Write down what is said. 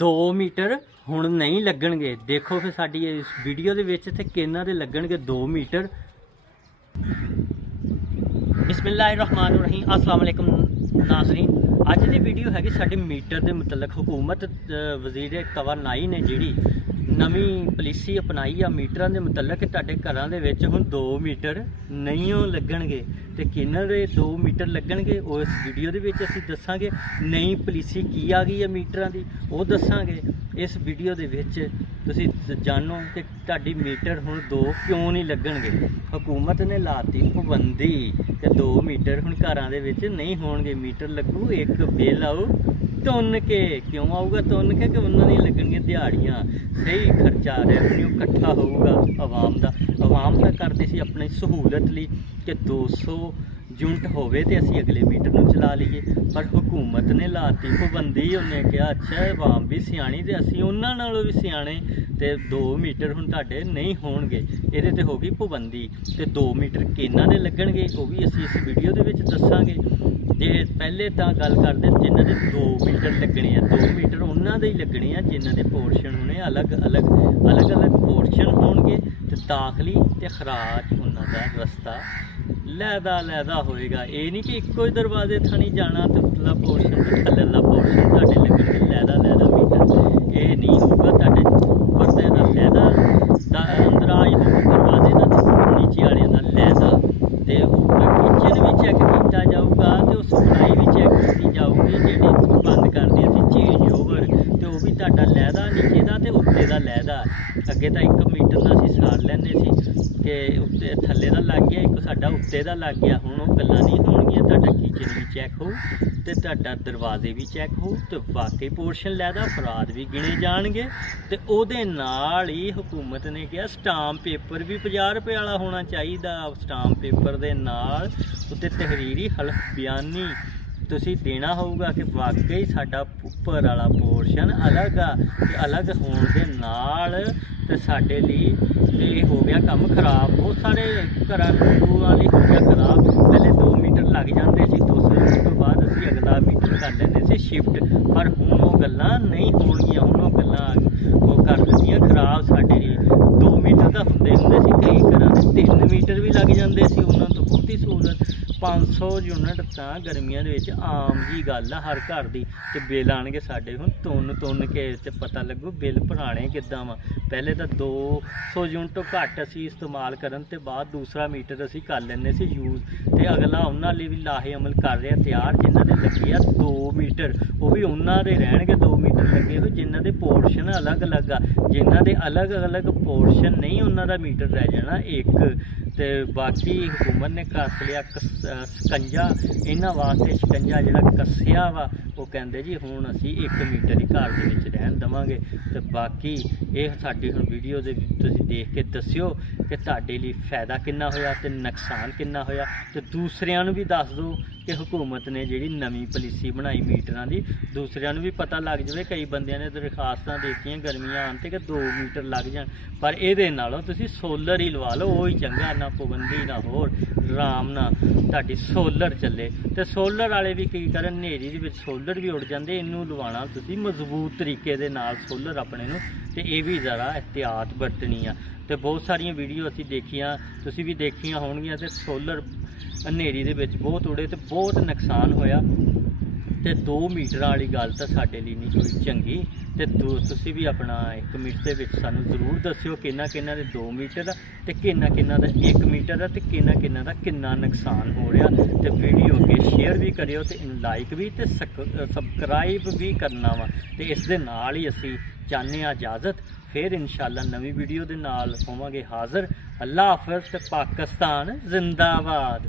2 metre ਹੁਣ ਨਹੀਂ ਲੱਗਣਗੇ। ਦੇਖੋ ਫਿਰ ਸਾਡੀ ਇਸ ਵੀਡੀਓ ਦੇ ਵਿੱਚ ਤੇ ਕਿੰਨਾਂ ਦੇ ਲੱਗਣਗੇ 2 ਮੀਟਰ। ਬਿਸਮਿल्लाहिर्रहमानिर्रहीम अस्सलाम वालेकुम नाज़रीन। ਅੱਜ ਦੀ ਵੀਡੀਓ ਹੈਗੀ ਸਾਡੇ ਮੀਟਰ ਦੇ ਮੁਤਲਕ। हुकूमत वज़ीर तवानाई ने ਜਿਹੜੀ ਨਵੀਂ ਪਾਲਿਸੀ ਅਪਣਾਈ ਆ ਮੀਟਰਾਂ ਦੇ ਮੁਤਲਕ ਤੁਹਾਡੇ ਘਰਾਂ ਦੇ ਵਿੱਚ ਹੁਣ 2 ਮੀਟਰ ਨਹੀਂ ਲੱਗਣਗੇ। ਤੇ ਕਿੰਨਾਂ ਦੇ 2 ਮੀਟਰ ਲੱਗਣਗੇ ਉਹ ਇਸ ਵੀਡੀਓ ਦੇ ਵਿੱਚ ਅਸੀਂ ਦੱਸਾਂਗੇ। ਨਈ ਪਾਲਿਸੀ ਕੀ ਆ ਗਈ ਹੈ ਮੀਟਰਾਂ ਦੀ ਉਹ ਦੱਸਾਂਗੇ ਇਸ ਵੀਡੀਓ ਦੇ ਵਿੱਚ। ਤੁਸੀਂ ਜਾਣੋ ਕਿ ਤੁਹਾਡੀ ਮੀਟਰ ਹੁਣ 2 ਕਿਉਂ ਨਹੀਂ ਲੱਗਣਗੇ। हुकूमत ने ਲਾਤੀ ਪਾਬੰਦੀ ਕਿ 2 ਮੀਟਰ ਹੁਣ ਘਰਾਂ ਦੇ ਵਿੱਚ ਨਹੀਂ ਹੋਣਗੇ। ਮੀਟਰ ਲੱਗੂ ਇੱਕ ਬਿੱਲ ਆਊ ਤੁੰਨ ਕੇ। ਕਿਉਂ ਆਊਗਾ ਤੁੰਨ ਕੇ? ਕਿ ਉਹਨਾਂ ਦੀਆਂ ਲੱਗਣਗੀਆਂ ਦਿਹਾੜੀਆਂ। ਸਹੀ ਖਰਚਾ ਆ ਰਿਹਾ ਨਹੀਂ ਉਹ ਇਕੱਠਾ ਹੋਊਗਾ ਆਵਾਮ ਦਾ। ਆਵਾਮ ਦਾ ਕਰਦੇ ਸੀ ਆਪਣੀ ਸਹੂਲਤ ਲਈ ਕਿ 200 ਯੂਨਿਟ ਹੋਵੇ ਤੇ ਅਸੀਂ ਅਗਲੇ ਮੀਟਰ ਨੂੰ ਚਲਾ ਲਈਏ। ਪਰ हुकूमत ਨੇ ਲਾਤੀ ਪਾਬੰਦੀ। ਉਹਨੇ ਕਿਹਾ ਅੱਛਾ ਆਵਾਮ ਵੀ ਸਿਆਣੀ ਤੇ ਅਸੀਂ ਉਹਨਾਂ ਨਾਲੋਂ ਵੀ ਸਿਆਣੇ ਤੇ 2 ਮੀਟਰ ਹੁਣ ਤੁਹਾਡੇ ਨਹੀਂ ਹੋਣਗੇ। ਇਹਦੇ ਤੇ ਹੋ ਗਈ ਪਾਬੰਦੀ। ਤੇ 2 ਮੀਟਰ ਕਿਹਨਾਂ ਦੇ ਲੱਗਣਗੇ ਉਹ ਵੀ ਅਸੀਂ ਇਸ ਵੀਡੀਓ ਦੇ ਵਿੱਚ ਦੱਸਾਂਗੇ। ਜੇ ਪਹਿਲੇ ਤਾਂ ਗੱਲ ਕਰਦੇ ਜਿਨ੍ਹਾਂ ਦੇ 2 ਮੀਟਰ ਲੱਗਣੇ ਆ, 2 ਮੀਟਰ ਉਹਨਾਂ ਦੇ ਹੀ ਲੱਗਣੇ ਆ ਜਿਨ੍ਹਾਂ ਦੇ ਪੋਰਸ਼ਨ ਹੋਣੇ ਅਲੱਗ-ਅਲੱਗ ਪੋਰਸ਼ਨ ਹੋਣਗੇ। ਤੇ ਦਾਖਲੀ ਤੇ ਖਰਾਜ ਉਹਨਾਂ ਦਾ ਰਸਤਾ ਲਹਿਦਾ ਹੋਏਗਾ। ਇਹ ਨਹੀਂ ਕਿ ਇੱਕੋ ਹੀ ਦਰਵਾਜ਼ੇ ਥਾਣੀ ਜਾਣਾ ਤੇ ਉੱਤਲਾ ਪੋਰਸ਼ਨ ਤੇ ਥੱਲੇਲਾ ਪੋਰਸ਼ਨ ਤੁਹਾਡੇ ਲੱਗਣਗੇ ਲਹਿਦਾ ਮੀਟਰ। ਇਹ ਨਹੀਂ ਹੋਊਗਾ। ਤੁਹਾਡੇ ਪਰਦੇ ਦਾ ਲਹਿਦਾ ਅੰਦਰਾਜ ਹੋਊਗਾ ਦਰਵਾਜ਼ੇ ਦਾ ਤੇ ਨੀਚੇ ਵਾਲਿਆਂ ਦਾ ਲਹਿਦਾ। ਤੇ ਕਿਚਨ ਵੀ ਚੈੱਕ ਕੀਤਾ ਜਾਊਗਾ ਤੇ ਉਸ ਸਪਲਾਈ ਵੀ ਚੈੱਕ ਕੀਤੀ ਜਾਊਗੀ ਜਿਹੜੀ ਬੰਦ ਕਰਦੇ ਅਸੀਂ ਚੇਂਜ ਓਵਰ। ਤੇ ਉਹ ਵੀ ਤੁਹਾਡਾ ਲਹਿਦਾ ਨੀਚੇ ਦਾ ਤੇ ਉੱਤੇ ਦਾ ਲਹਿਦਾ। ਅੱਗੇ ਤਾਂ 1 ਮੀਟਰ ਦਾ ਅਸੀਂ ਸਾਰ ਲੈਂਦੇ ਸੀ ਕਿ ਉੱਤੇ ਥੱਲੇ ਦਾ ਲੱਗ ਗਿਆ, ਇੱਕ ਸਾਡਾ ਉੱਤੇ ਦਾ ਲੱਗ ਗਿਆ। ਹੁਣ ਉਹ ਗੱਲਾਂ ਨਹੀਂ ਹੋਣਗੀਆਂ। ਤੁਹਾਡਾ ਕਿਚਨ ਵੀ ਚੈੱਕ ਹੋਊ ਤੇ ਤੁਹਾਡਾ ਦਰਵਾਜ਼ੇ ਵੀ ਚੈੱਕ ਹੋਊ ਤੇ ਵਾਕਈ ਪੋਰਸ਼ਨ ਲੈਦਾ ਅਫਰਾਦ ਵੀ ਗਿਣੇ ਜਾਣਗੇ। ਤੇ ਉਹਦੇ ਨਾਲ ਹੀ हुकूमत ਨੇ ਕਿਹਾ ਸਟਾਂਪ ਪੇਪਰ ਵੀ 50 ਰੁਪਏ ਵਾਲਾ ਹੋਣਾ ਚਾਹੀਦਾ। ਸਟਾਂਪ ਪੇਪਰ ਦੇ ਨਾਲ ਉੱਤੇ ਤਹਰੀਰੀ ਹਲਫ ਬਿਆਨੀ ਤੁਸੀਂ ਦੇਣਾ ਹੋਊਗਾ ਕਿ ਵਾਕਈ ਸਾਡਾ ਉੱਪਰ ਵਾਲਾ ਪੋਰਸ਼ਨ ਅਲੱਗ ਆ। ਤੇ ਅਲੱਗ ਹੋਣ ਦੇ ਨਾਲ ਤੇ ਸਾਡੇ ਲਈ ਇਹ ਹੋ ਗਿਆ ਕੰਮ ਖਰਾਬ। ਬਹੁਤ ਸਾਰੇ ਘਰਾਂ ਵਾਲੀ ਹੋ ਗਿਆ ਖਰਾਬ। ਪਹਿਲੇ 2 ਮੀਟਰ ਲੱਗ ਜਾਂਦੇ ਸੀ, 200 ਯੂਨਿਟ ਤੋਂ ਬਾਅਦ ਅਸੀਂ ਅਗਲਾ ਮੀਟਰ ਕਰ ਲੈਂਦੇ ਸੀ ਸ਼ਿਫਟ। ਪਰ ਹੁਣ ਉਹ ਗੱਲਾਂ ਨਹੀਂ ਹੋਣਗੀਆਂ। ਹੁਣ ਉਹ ਗੱਲਾਂ ਉਹ ਕਰ ਦਿੱਤੀਆਂ ਖਰਾਬ ਸਾਡੇ ਲਈ। 2 ਮੀਟਰ ਤਾਂ ਹੁੰਦੇ ਸੀ ਕਈ ਘਰਾਂ ਦੇ 3 ਮੀਟਰ ਵੀ ਲੱਗ ਜਾਂਦੇ ਸੀ। ਉਹਨਾਂ ਤੋਂ ਬਹੁਤੀ ਸਹੂਲਤ 500 ਯੂਨਿਟ ਤਾਂ ਗਰਮੀਆਂ ਦੇ ਵਿੱਚ ਆਮ ਜੀ ਗੱਲ ਆ ਹਰ ਘਰ ਦੀ। ਤੇ ਬਿੱਲ ਆਣਗੇ ਸਾਡੇ ਹੁਣ ਤੁੰਨ ਕੇ ਤੇ ਪਤਾ ਲੱਗੂ ਬਿੱਲ ਭਰਾਣੇ ਕਿੱਦਾਂ ਵਾ। ਪਹਿਲੇ ਤਾਂ 200 ਯੂਨਿਟ ਤੋਂ ਘੱਟ ਅਸੀਂ ਇਸਤੇਮਾਲ ਕਰਨ ਤੇ ਬਾਅਦ ਦੂਸਰਾ ਮੀਟਰ ਅਸੀਂ ਕਰ ਲੈਂਦੇ ਸੀ ਯੂਜ਼। ਤੇ ਅਗਲਾ ਉਹਨਾਂ ਲਈ ਵੀ ਲਾਹੇ ਅਮਲ ਕਰ ਰਿਹਾ ਤਿਆਰ ਜਿਨ੍ਹਾਂ ਦੇ ਲੱਗੇ ਆ 2 ਮੀਟਰ। ਉਹ ਵੀ ਉਹਨਾਂ ਦੇ ਰਹਿਣਗੇ 2 ਮੀਟਰ ਲੱਗੇ ਹੋਏ ਜਿਨ੍ਹਾਂ ਦੇ ਪੋਰਸ਼ਨ ਅਲੱਗ-ਅਲੱਗ ਆ। ਜਿਨ੍ਹਾਂ ਦੇ ਅਲੱਗ-ਅਲੱਗ ਪੋਰਸ਼ਨ ਨਹੀਂ ਉਹਨਾਂ ਦਾ ਮੀਟਰ ਰਹਿ ਜਾਣਾ ਇੱਕ। ਤੇ ਬਾਕੀ हुकूमत ਨੇ ਕੱਸ ਲਿਆ ਸਕੰਜਾ। ਇਹਨਾਂ ਵਾਸਤੇ ਸ਼ਿਕੰਜਾ ਜਿਹੜਾ ਕੱਸਿਆ ਵਾ ਉਹ ਕਹਿੰਦੇ ਜੀ ਹੁਣ ਅਸੀਂ 1 ਮੀਟਰ ਹੀ ਘਰ ਦੇ ਵਿੱਚ ਰਹਿਣ ਦੇਵਾਂਗੇ। ਤੇ ਬਾਕੀ ਇਹ ਸਾਡੀ ਹੁਣ ਵੀਡੀਓ ਦੇ ਵਿੱਚ ਤੁਸੀਂ ਦੇਖ ਕੇ ਦੱਸਿਓ ਕਿ ਤੁਹਾਡੇ ਲਈ ਫਾਇਦਾ ਕਿੰਨਾ ਹੋਇਆ ਤੇ ਨੁਕਸਾਨ ਕਿੰਨਾ ਹੋਇਆ। ਤੇ ਦੂਸਰਿਆਂ ਨੂੰ ਵੀ ਦੱਸ ਦਿਓ ਕਿ हुकूमत ਨੇ ਜਿਹੜੀ ਨਵੀਂ ਪਾਲਿਸੀ ਬਣਾਈ ਮੀਟਰਾਂ ਦੀ ਦੂਸਰਿਆਂ ਨੂੰ ਵੀ ਪਤਾ ਲੱਗ ਜਾਵੇ। ਕਈ ਬੰਦਿਆਂ ਨੇ ਦਰਖਾਸਤਾਂ ਦਿੱਤੀਆਂ ਗਰਮੀਆਂ ਆਉਣ 'ਤੇ ਕਿ 2 ਮੀਟਰ ਲੱਗ ਜਾਣ। ਪਰ ਇਹਦੇ ਨਾਲੋਂ ਤੁਸੀਂ ਸੋਲਰ ਹੀ ਲਵਾ ਲਓ। ਉਹ ਹੀ ਚੰਗਾ। ਨਾ ਪਾਬੰਦੀ ਨਾ ਹੋਰ, ਆਰਾਮ ਨਾਲ ਤੁਹਾਡੀ ਸੋਲਰ ਚੱਲੇ। ਤੇ ਸੋਲਰ ਵਾਲੇ ਵੀ ਕੀ ਕਰਨ ਹਨੇਰੀ ਦੇ ਵਿੱਚ ਸੋਲਰ ਵੀ ਉੱਡ ਜਾਂਦੇ। ਇਹਨੂੰ ਲਵਾਉਣਾ ਤੁਸੀਂ ਮਜ਼ਬੂਤ ਤਰੀਕੇ ਦੇ ਨਾਲ ਸੋਲਰ ਆਪਣੇ ਨੂੰ। ਤੇ ਇਹ ਵੀ ਜ਼ਰਾ ਇਹਤਿਆਤ ਵਰਤਣੀ ਆ। ਤੇ ਬਹੁਤ ਸਾਰੀਆਂ ਵੀਡੀਓ ਅਸੀਂ ਦੇਖੀਆਂ, ਤੁਸੀਂ ਵੀ ਦੇਖੀਆਂ ਹੋਣਗੀਆਂ। ਤੇ ਸੋਲਰ ਹਨੇਰੀ ਦੇ ਵਿੱਚ ਬਹੁਤ ਉੜੇ ਤੇ ਬਹੁਤ ਨੁਕਸਾਨ ਹੋਇਆ। ਤੇ 2 ਮੀਟਰਾਂ ਵਾਲੀ ਗੱਲ ਤਾਂ ਸਾਡੇ ਲਈ ਨਹੀਂ ਹੋਈ ਚੰਗੀ। ਤੇ ਤੁਸੀਂ ਵੀ ਆਪਣਾ 1 ਮੀਟਰ ਦੇ ਵਿੱਚ ਸਾਨੂੰ ਜ਼ਰੂਰ ਦੱਸਿਓ ਕਿੰਨਾ ਦੇ 2 ਮੀਟਰ ਆ ਤੇ ਕਿੰਨਾ ਦਾ 1 ਮੀਟਰ ਆ ਤੇ ਕਿੰਨਾ ਦਾ ਕਿੰਨਾ ਨੁਕਸਾਨ ਹੋ ਰਿਹਾ। ਤੇ ਵੀਡੀਓ ਅੱਗੇ ਸ਼ੇਅਰ ਵੀ ਕਰਿਓ ਤੇ ਲਾਈਕ ਵੀ ਤੇ ਸਬਸਕ੍ਰਾਈਬ ਵੀ ਕਰਨਾ ਵਾ। ਤੇ ਇਸ ਦੇ ਨਾਲ ਹੀ ਅਸੀਂ ਚਾਹੁੰਦੇ ਹਾਂ ਇਜਾਜ਼ਤ। ਫਿਰ ਇਨਸ਼ਾਅੱਲਾ ਨਵੀਂ ਵੀਡੀਓ ਦੇ ਨਾਲ ਹੋਵਾਂਗੇ ਹਾਜ਼ਰ। ਅੱਲਾ ਹਾਫਿਜ਼ ਤੇ ਪਾਕਿਸਤਾਨ ਜ਼ਿੰਦਾਬਾਦ।